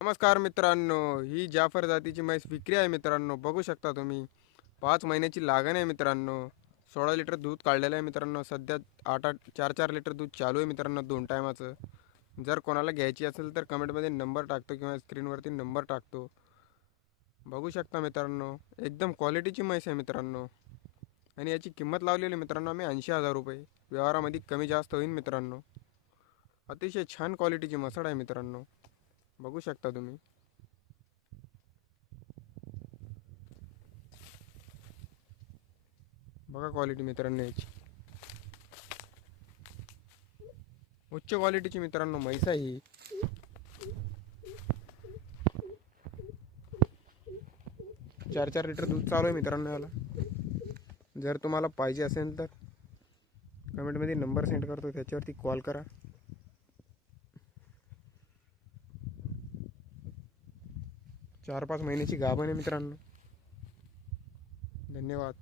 नमस्कार मित्रांनो, ही जाफर जातीची म्हैस विक्री आहे मित्रांनो. बघू शकता तुम्ही. 5 महिन्याची लागण आहे मित्रांनो. 16 लिटर दूध काढलेलं आहे मित्रांनो. सध्या 4-4 लिटर दूध चालू आहे मित्रांनो 2 टायमाचं. जर कोणाला घ्यायची असेल तर कमेंटमध्ये नंबर टाकतो किंवा स्क्रीनवरती नंबर टाकतो. बघू शकता मित्रांनो, एकदम क्वालिटीची म्हैस आहे मित्रांनो. आणि याची किंमत लावलेली मित्रांनो आम्ही 80,000 रुपये. व्यवहारामध्ये कमी जास्त होईल मित्रांनो. अतिशय छान क्वालिटीची म्हसड आहे मित्रांनो. बघू शकता तुम्ही. बघा क्वालिटी मित्रांनो याची. उच्च क्वालिटीची मित्रांनो म्हैस आहे ही. 4-4 लिटर दूध चालू आहे मित्रांनो याला. जर तुम्हाला पाहिजे असेल तर कमेंटमध्ये नंबर सेंड करतो, त्याच्यावरती कॉल करा. 4-5 महिन्याची गाभण आहे मित्रांनो. धन्यवाद.